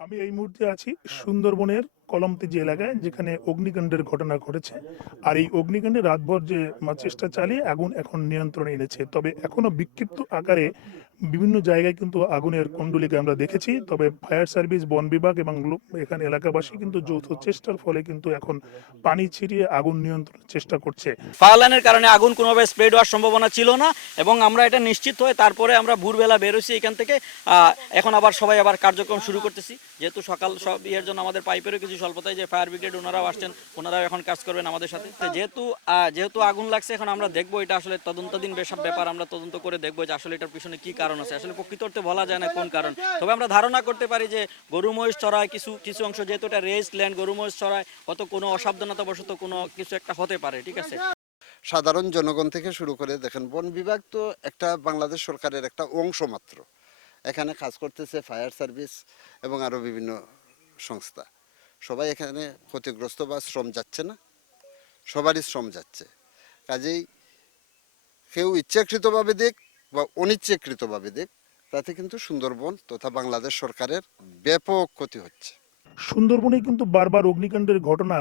আমি এই মুহূর্তে আছি সুন্দরবনের কলমতি যে এলাকায় যেখানে অগ্নিকাণ্ডের ঘটনা ঘটেছে। আর এই অগ্নিকাণ্ডে রাতভর যে চেষ্টা চালিয়ে আগুন এখন নিয়ন্ত্রণে এনেছে। তবে এখনও বিক্ষিপ্ত আকারে বিভিন্ন জায়গায় কিন্তু আগুনের কুণ্ডলিকে আমরা দেখেছি, তবে ফায়ার সার্ভিস, বন বিভাগ এবং এখানে এলাকাবাসী কিন্তু যৌথ চেষ্টার ফলে কিন্তু এখন পানি ছিটিয়ে আগুন নিয়ন্ত্রণের চেষ্টা করছে। ফায়ারলাইনের কারণে আগুন কোনোভাবে স্প্রেড হওয়ার সম্ভাবনা ছিল না এবং আমরা এটা নিশ্চিত হয়ে তারপরে আমরা ভোরবেলা বেরোছি এখান থেকে। এখন আবার সবাই আবার কার্যক্রম শুরু করতেছি। যেহেতু সকাল সব ইয়ের জন্য আমাদের পাইপেরও কিছু স্বল্পতায় যে ফায়ার ব্রিগেড ওনারাও আসছেন, ওনারাও এখন কাজ করবেন আমাদের সাথে। যেহেতু যেহেতু আগুন লাগছে, এখন আমরা দেখব এটা আসলে তদন্তাধীন বেসব ব্যাপার, আমরা তদন্ত করে দেখব যে আসলে এটার পিছনে কি কারণ আছে। আসলে প্রকৃত অর্থে বলা যায় না কোন কারণ। তবে আমরা ধারণা করতে পারি যে গরু মহিষ চড়ায় কিছু কিছু অংশ যেহেতু এটা রেস্ট ল্যান্ড, গরু মহিষ চড়ায়, হয়তো কোনো অসাবধানতাবশত কোনো কিছু একটা হতে পারে, ঠিক আছে? সাধারণ জনগণ থেকে শুরু করে দেখেন, বন বিভাগ তো একটা বাংলাদেশ সরকারের একটা অংশ মাত্র। এখানে কাজ করতেছে ফায়ার সার্ভিস এবং আরও বিভিন্ন সংস্থা। সবাই এখানে ক্ষতিগ্রস্ত বা শ্রম যাচ্ছে না। সবারই শ্রম যাচ্ছে। কাজেই কেউ ইচ্ছাকৃতভাবে দিক বা অনিচ্ছাকৃতভাবে দিক, তাতে কিন্তু সুন্দরবন তথা বাংলাদেশ সরকারের ব্যাপক ক্ষতি হচ্ছে। সুন্দরবনে কিন্তু বারবার অগ্নিকাণ্ডের ঘটনা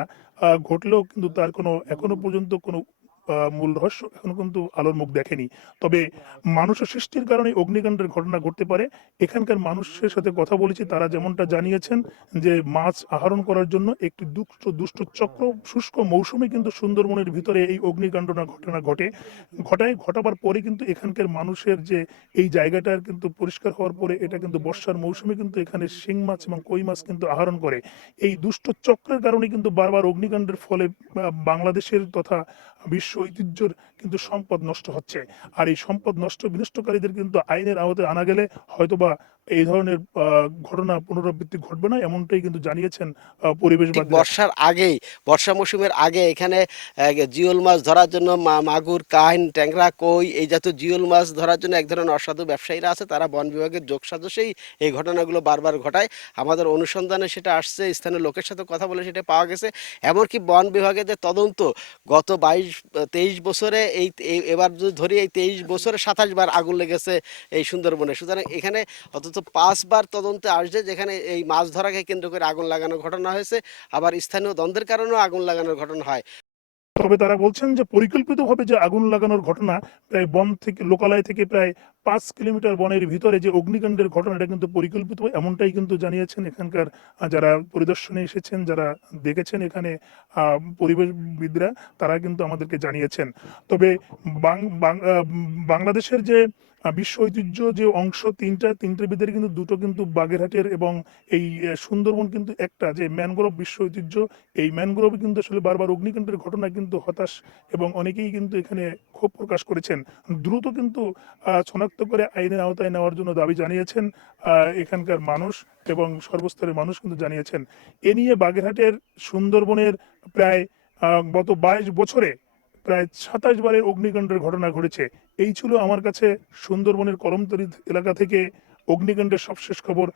ঘটলেও কিন্তু তার কোনো এখনও পর্যন্ত কোনো মূল রহস্য এখনও কিন্তু আলোর মুখ দেখেনি। তবে মানুষের সৃষ্টির কারণে অগ্নিকাণ্ডের ঘটনা ঘটতে পারে। এখানকার মানুষের সাথে কথা বলেছি, তারা যেমনটা জানিয়েছেন যে মাছ আহরণ করার জন্য একটি দুষ্ট দুষ্ট চক্র, শুষ্ক মৌসুমে কিন্তু সুন্দরবনের ভিতরে এই অগ্নিকাণ্ড ঘটনা ঘটে। ঘটায়, ঘটাবার পরে কিন্তু এখানকার মানুষের যে এই জায়গাটার কিন্তু পরিষ্কার হওয়ার পরে এটা কিন্তু বর্ষার মৌসুমে কিন্তু এখানে শিং মাছ এবং কই মাছ কিন্তু আহরণ করে। এই দুষ্ট চক্রের কারণে কিন্তু বারবার অগ্নিকাণ্ডের ফলে বাংলাদেশের তথা বিশ্ব ঐতিহ্যর কিন্তু সম্পদ নষ্ট হচ্ছে। আর এই সম্পদ নষ্ট বিনষ্টকারীদের কিন্তু আইনের আওতায় আনা গেলে হয়তোবা এই ধরনের ঘটনা পুনরাবৃত্তি ঘটবে না, এমনটাই কিন্তু জানিয়েছেন পরিবেশবাদীরা। বর্ষার আগেই, বর্ষা মৌসুমের আগে এখানে জিওল মাছ ধরার জন্য মাগুর, কাহিন, ট্যাংরা, কই, এই জাতীয় জিওল মাছ ধরার জন্য এক ধরনের অসাধু ব্যবসায়ীরা আছে, তারা বন বিভাগের যোগ সাজসেই এই ঘটনাগুলো বারবার ঘটায়। আমাদের অনুসন্ধানে সেটা আসছে, স্থানীয় লোকের সাথে কথা বলে সেটা পাওয়া গেছে। এমনকি বন বিভাগের যে তদন্ত, গত বাইশ তেইশ বছরে এই এবার যদি ধরি, এই তেইশ বছরে সাতাশ বার আগুন লেগেছে এই সুন্দরবনে। সুতরাং এখানে অন্তত পাঁচবার তদন্তে আসছে যেখানে এই মাছ ধরাকে কেন্দ্র করে আগুন লাগানোর ঘটনা হয়েছে। আবার স্থানীয় দ্বন্দ্বের কারণেও আগুন লাগানোর ঘটনা হয়। তবে তারা বলছেন যে পরিকল্পিতভাবে যে আগুন লাগানোর ঘটনা প্রায় বন থেকে, লোকালয় থেকে প্রায় পাঁচ কিলোমিটার বনের ভিতরে যে অগ্নিকাণ্ডের ঘটনা, এটা কিন্তু পরিকল্পিত এমনটাই কিন্তু জানিয়েছেন এখানকার যারা পরিদর্শনে এসেছেন, যারা দেখেছেন এখানে পরিবেশবিদরা, তারা কিন্তু আমাদেরকে জানিয়েছেন। তবে বাংলাদেশের যে বিশ্ব ঐতিহ্য যে অংশ তিনটা, তিনটার ভিতরে কিন্তু দুটো কিন্তু বাগেরহাটের এবং এই সুন্দরবন কিন্তু একটা, যে ম্যানগ্রোভ বিশ্ব ঐতিহ্য এই ম্যানগ্রোভ কিন্তু আসলে বারবার অগ্নিকাণ্ডের ঘটনা কিন্তু হতাশ এবং অনেকেই কিন্তু এখানে ক্ষোভ প্রকাশ করেছেন। দ্রুত কিন্তু শনাক্ত করে আইনের আওতায় নেওয়ার জন্য দাবি জানিয়েছেন এখানকার মানুষ এবং সর্বস্তরের মানুষ কিন্তু জানিয়েছেন। এ নিয়ে বাগেরহাটের সুন্দরবনের প্রায় গত বাইশ বছরে প্রায় সাতাশ বারের অগ্নিকাণ্ডের ঘটনা ঘটেছে। এই ছিল আমার কাছে সুন্দরবনের করমতলী এলাকা থেকে অগ্নিকাণ্ডের সবশেষ খবর।